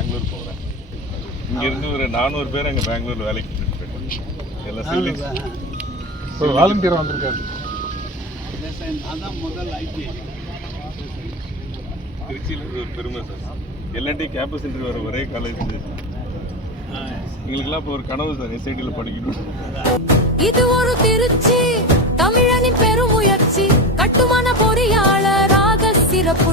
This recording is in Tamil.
பெங்களூர் போகிறேன். இங்கேருந்து ஒரு 400 பேர் அங்கே பெங்களூர் வேலைக்கு போயிட்டு எல்லாம் சிவில் ஒரு வாலண்டியர் வந்திருக்காரு. திருச்சியில் ஒரு பெருமை சார். எல்என்டி கேம்பஸ் இன்டர்வியூ வர ஒரே காலேஜ் எங்களுக்கெல்லாம் இப்போ ஒரு கனவு சார், எஸ்ஐடியில் படிக்கணும். இது ஒரு திருச்சி தமிழனின் பெருமுயற்சி, கட்டுமான பொறியாளராக சிறப்பு